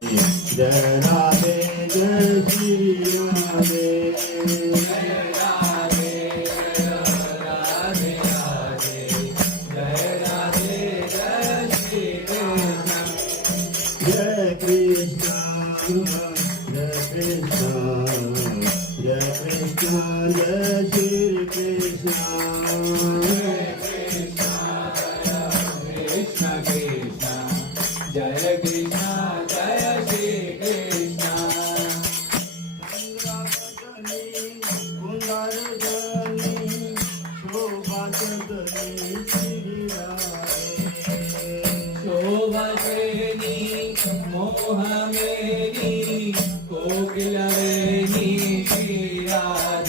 जय राधे जय श्री राधे जय राधे राधे राधे जय राधे जय श्री कृष्ण जय कृष्ण जय कृष्ण जय कृष्ण जय श्री कृष्ण जय कृष्ण कृष्ण जय कृष्ण जय श्री कृष्ण कुंदारजनी शोभाचंदनी श्री राधे शोभाचेनी मोह मेरी कोकिलवेनी श्री राधे